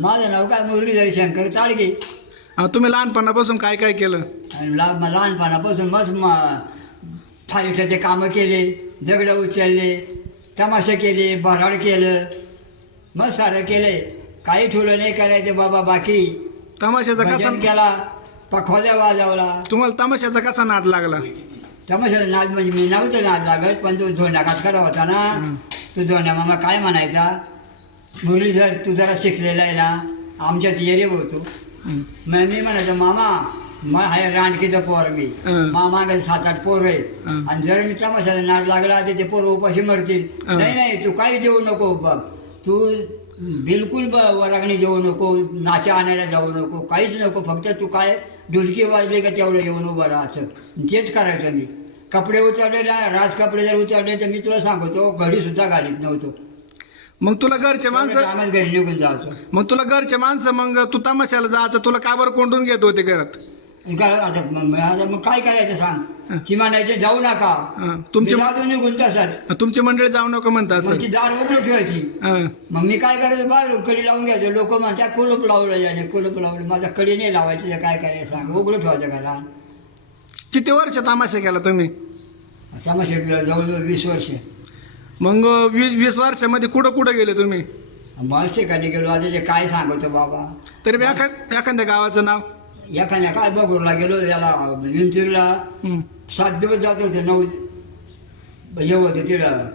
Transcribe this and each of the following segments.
माझं नाव काय? मुरलीधर शंकर चाळगे. अं, तुम्ही लहानपणापासून काय काय केलं? आणि ला म- लहानपणापासून मस्त म फारिटाचे कामं केले दगडं उचलले तमाशा केले बराड केलं मस्त सारं केलंय. काही ठेवलं नाही करायचं बाबा बाकी. तमाशाचा कसा भजन केला पखवाजा वाजवला. तुम्हाला तमाशाचा कसा नाद लागला? तमाशाला नाद म्हणजे मी नव्हतं नाद लागत पण तो धोंडा कातकडा होता ना. तो धोंडा मामा काय म्हणायचा? मुरलीधर तू जरा शिकलेला आहे ना आमच्यात ये रे बोलतो हं. मग मी म्हणायचो मामा मग हाय रानकीचं पोर मी. मामा सात आठ पोर आहे. आणि जर मी तमाशाला नाद लागला तर ते पोर उपाशी मरतील. नाही नाही तू काही जेवू नको तू बिलकुल ब- वरागणी जेवू नको नाच्या आणायला जाऊ नको काहीच नको फक्त तू काय ढोलकी वाजली का तेवढं येऊन उभं राहा असं तेच करायचं मी कपडे उचलले ना राज कपडे जर उचलले तर मी तुला सांगतो घडी सुद्धा घालीत नव्हतो मग तुला घरचे माणसं कामात घरी निघून जायचो. मग तुला घरचे माणसं मग तू तमाशाला जायचं तुला का बरं कोंडून घेत होते घरात? काय मग मग आता मग काय करायचं सांग? ती म्हणायचे जाऊ नका. हं. तुमची जातो निघून तसाच. तुमची मंडळी जाऊ नका म्हणता मग असं. ती दार उघडं ठेवायची हं. मग मी काय करायचं? बाहेर कडी लावून घ्यायचो. लोक म्हणतात कुलूप लावलं याने कुलूप लावलं. माझा कडी नाही लावायची तर काय करायचं सांग? उघडं ठेवायचं घरा किती वर्ष तमाशा केला तुम्ही? तमाशे जवळजवळ वीस वर्ष. मग वीस वीस वर्षामध्ये कुठं कुठं गेले तुम्ही? बस ठिकाणी गेलो. आता ते काय सांगतो बाबा? तरी बी एखा- एखाद्या गावाचं नाव? एखाद्या काय बघूरला गेलो याला विंचुरीला हं. सात दिवस जात होते नऊ हे होते तिथं.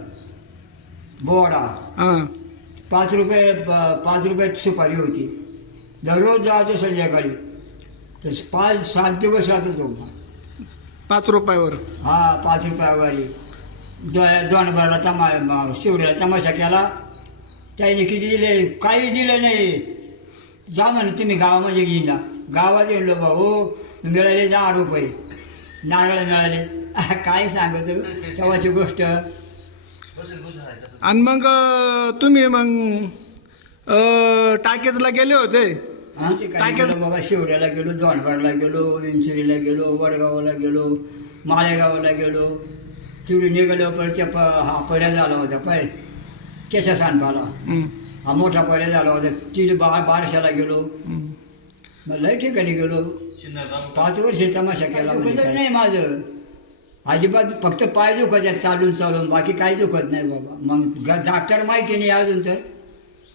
बोडा हं. पाच रुपये प- पाच रुपये सुपारी होती. दररोज जायचो संध्याकाळी. तर पाच सात दिवस जात होतो. पाच रुपयावर. हा पाच रुपयावारी. दोन भरला तमा शिवड्याला तमाशा केला. त्याने किती दिले? काही दिलं नाही. जा म्हणे तुम्ही गावामध्ये घेईन ना गावात गेलो भाऊ मिळाले दहा रुपये. नारळ मिळाले. काय सांगतो तेव्हाची गोष्ट. आणि मग तुम्ही मग टाकेजला गेले होते? हा? बाबा शिवड्याला गेलो दोनभरला गेलो विंचुरीला गेलो वडगावाला गेलो माळेगावाला गेलो. तिकडे निघालो परत त्या प हा पर्या झाला होता पाय. केशा सांडपाला. हं. हा मोठा पर्या झाला होता. तिथे बा बारशाला गेलो. हं. मग लय ठिकाणी गेलो. पाच वर्ष तमाशा केला दुखतच नाही माझं. अजिबात फक्त पाय दुखत आहेत चालून चालून. बाकी काही दुखत नाही बाबा. मग ग- डॉक्टर माहिती नाही अजून तर.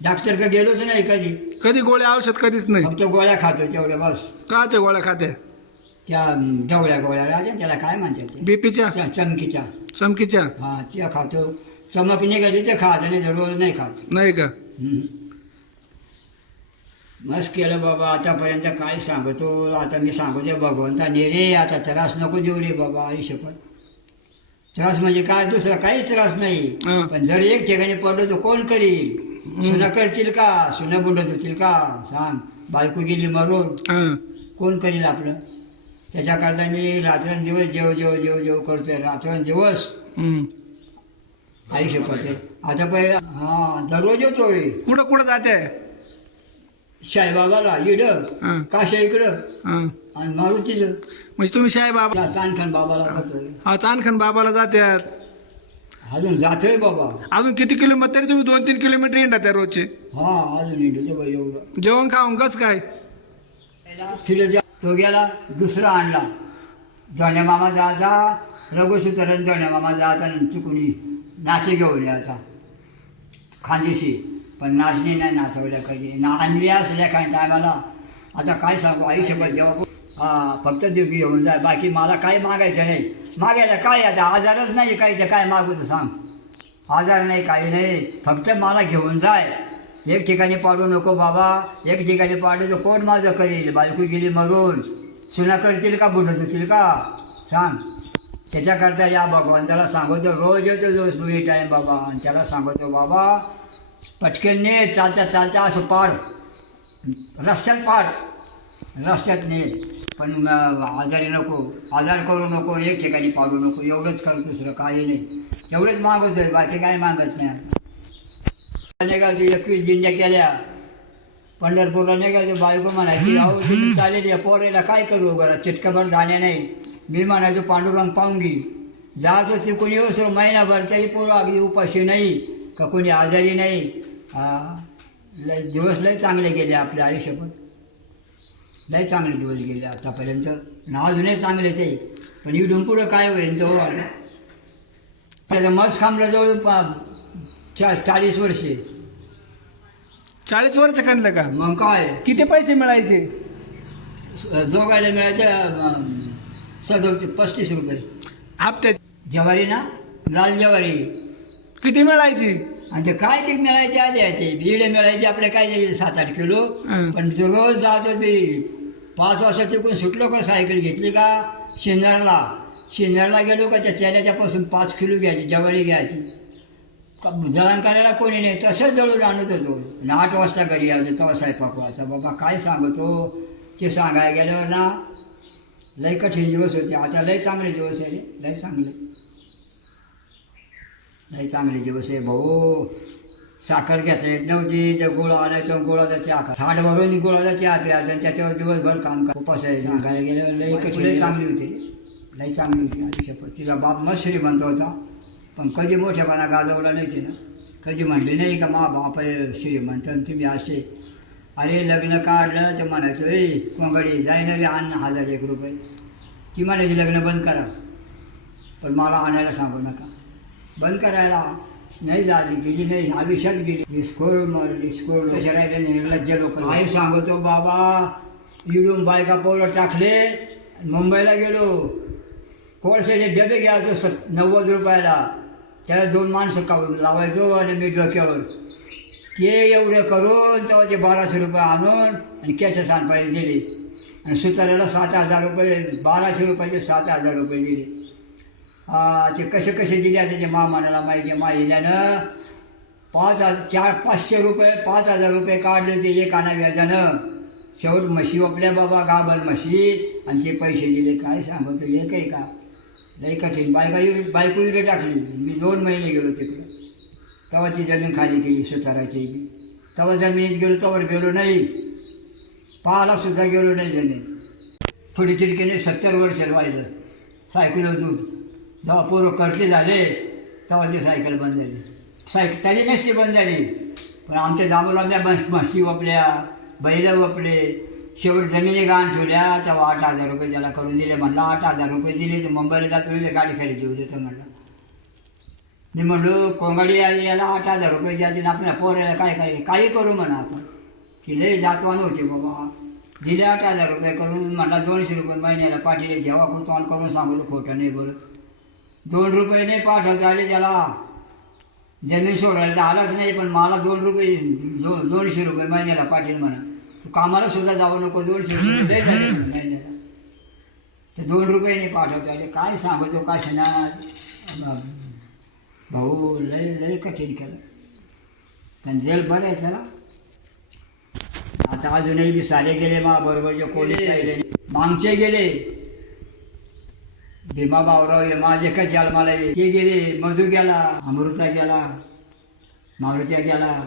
डॉक्टरकडे गेलोच नाही कधी. कधी गोळ्या औषध कधीच नाही. फक्त गोळ्या खातो तेवढ्या बस. काच्या गोळ्या खात्या? त्या डवळ्या गोळ्या राहत्या त्याला काय म्हणतात ते? बीपीच्या? च- चमकीच्या. चमकीच्या? हा त्या खातो. चमक निघाली तर खात नाही तर रोज नाही खात. नाही का? हम्म. मस्त केलं बाबा आतापर्यंत काय सांगतो? आता मी सांगतो भगवंताने रे आता त्रास नको देऊ रे बाबा आयुष्यभर. त्रास म्हणजे काय? दुसरा काहीच त्रास नाही. हा. पण जर एक ठिकाणी पडलो तर कोण करील? सुना करतील का? सुना बुंडत होतील का? सांग. बायको गेली मरून. हं. कोण करील आपलं? त्याच्याकरता मी रात्रंदिवस जेव जेव जेव जेव करतोय. रात्रंदिवस हं. आयुष्य पडते आता पहिले हां दररोज येतोय कुठं कुठं जाते? शाईबाबाला इडं. हं. काशा इकडं. आणि मारुतीचं. म्हणजे तुम्ही शाही बाबा त्या चांदखान बाबाला जातोय. हा चांदखन बाबाला जात्यात. अजून जातोय बाबा. अजून किती किलोमीटर? तरी तुम्ही दोन तीन किलोमीटर येणार त्या रोजचे. हा अजून बाई एवढं. जेवण खाऊन कस काय? तिला जा तो गेला दुसरा आणला. जोण्या मामा जायचा रघुसूत्रन जोण्या मामा जायचा आणि चुकून नाचे घेऊन यायचा खांदेशी पण नाचणी नाही नाचवल्या कधी. ना आणली असल्या काही टायमाला. आता काय सांगू आयुष्यभर जेव्हा हा फक्त ते घेऊन जाय बाकी मला काही मागायचं नाही. मागायला काय आता? आजारच नाही काही ते काय मागू तू सांग. आजार नाही काही नाही. फक्त मला घेऊन जाय. एक ठिकाणी पाडू नको बाबा, एक ठिकाणी पाडू तर कोण माझं करील? बायको गेली मरून. सुना करतील का बुडत होतील का? सांग. त्याच्याकरता या भगवंताला सांगतो, रोज येतो रोज दुई टाईम बाबा आणि त्याला सांगतो, बाबा, पटकन ने, चालता चालता असं पाड. रस्त्यात पाड. रस्त्यात ने. पण आजारी नको, आजार करू नको, एक ठिकाणी पाडू नको. एवढंच कर दुसरं काही नाही. एवढंच मागवतो आहे बाकी काही मागत नाही निघायचं एकवीस दिंड्या केल्या. पंढरपूरला निघायचं बायको म्हणायची अहो तुम्ही चालेल या पोरेला काय करू बरं? चिटकाभर जाणे नाही. मी म्हणायचो पांडुरंग पाहुंगी जात होती कोणी हो, असो महिनाभर तरी पोरं अगदी उपाशी नाही का कोणी आजारी नाही. हा लय दिवस लय चांगले गेले आपल्या आयुष्यभर. लय चांगले दिवस गेले आतापर्यंत. नाव अजूनही चांगलेच आहे. पण इडून पुढं काय होईल जवळ. आता मज खांबला जवळ चा चाळीस वर्षे. चाळीस वर्ष काढलं का? मग काय? किती पैसे मिळायचे? दोघायला मिळायचं सदोतीस पस्तीस रुपये. हप्त्यात ज्वारी ना? लाल ज्वारी. किती मिळायचे? आणि ते काय ते मिळायचे आले आहे ते? बिडे मिळायचे आपले काय ते सात आठ किलो. पण रोज जातो ते पाच वर्षात तिकून सुटलो का सायकल घेतली का? शिन्नरला शिन्नरला गेलो का? त्या चेल्याच्यापासून पाच किलो घ्यायची ज्वारी घ्यायची. जळण करायला कोणी नाही. तसंच जळून आणत होतो आठ वाजता घरी यायचो तेव्हा स्वयंपाक व्हायचा बाबा काय सांगतो? ते सांगायला गेल्यावर ना लय कठीण दिवस होते. आता लय चांगले दिवस आहे रे. लय चांगले. लय चांगले दिवस आहे भाऊ. साखर घेता येत नव्हती तर गुळ आणायचं गुळाचा खा थाट भरून गुळाचा चहा प्यायचा त्याच्यावर दिवसभर काम कर. उपास आहे. सांगायला गेलं लय कठीण लय चांगली होती. लय चांगली होती. आयुष्यपत तिचा बाप मस्त श्रीमंत होता. पण कधी मोठेपणा गाजवला नाही तिनं. कधी म्हणले नाही का मा बाप आणि तुम्ही असे. अरे लग्न काढलं तर म्हणायचं ए कोंगडी जाईन रे आण हजार एक रुपये. ती म्हणायची लग्न बंद करा. पण मला आणायला सांगू नका. बंद करायला नाही झाली गेली नाही आयुष्यात गेली. स्कोर स्कोर तशा राहिले निर्लज्ज लोक आई सांगतो बाबा इडून बायका पोरं टाकले मुंबईला गेलो. कोळशाचे डबे घ्यायचो सत नव्वद रुपयाला. त्याला दोन माणसं का लावायचो आणि मी डोक्यावर. ते एवढं करून तेव्हा ते बाराशे रुपये आणून आणि कॅशेस आणपायला दिले. आणि सुताराला सात हजार रुपये बाराशे रुपयाचे सात हजार रुपये दिले. हा ते कसे कसे दिले त्याच्या मामानाला माहिती माहिल्यानं पाच हजार चार पाचशे रुपये पाच हजार रुपये काढले ते एक आणा व्याजानं शेवट म्हशी ओपल्या बाबा गाभर म्हशी आणि ते पैसे दिले. काय सांगतो एकही का? लई कठीण. बायका बायको इकडे टाकली. मी दोन महिने गेलो तिकडे. तेव्हा ती जमीन खाली केली सुताराची. बी तेव्हा जमिनीत गेलो तेव्हा गेलो नाही. पाहायला सुद्धा गेलो नाही जमीन. थोडी चिडकीने सत्तर वर्ष व्हायलं सायकल दूध जेव्हा पोरं कर्ते झाले तेव्हा ती सायकल बंद झाली. सायकल तरी नसती बंद झाली. पण आमच्या दामोलांच्या बस म्हशी वपल्या बैल वपले शेवट जमिनी गाण ठेवल्या, तेव्हा आठ हज़ार रुपये त्याला करून दिले. म्हणलं, आठ हज़ार रुपये दिले तर मुंबईला जातो तर गाडी खाली देऊ देतो म्हणलं. मी म्हणलो, कोंगाडी आली, याला आठ हज़ार रुपये द्यायचे आणि आपल्या पोराला काय काय, काही करू म्हणा आपण. ती लय जातवान होते बाबा. दिले आठ हज़ार रुपये करून, म्हणला, दोनशे रुपये महिन्याला पाठीले जेव्हा कोण तोंड करून सांगतो, खोटं नाही बोलत. दोन रुपये नाही पाठवता आले त्याला. ज़मीन सोडायला तर आलाच नाही, पण मला दोन रुपये, दो, दोनशे रुपये महिन्याला पाटील म्हणा. तू कामाला सुद्धा जाऊ नको दोनशे रुपये ते दोन रुपये नाही पाठवता आले काय सांगतो का शना भाऊ लय लय कठीण केलं. पण जेल बरं आहे चला आता अजूनही बी सारे गेले मा बरोबर जे कोणी राहिले मागचे गेले. भीमा बावराव माझे का जन्माला ये. ते गेले मधू गेला अमृता गेला मारुत्या गेला.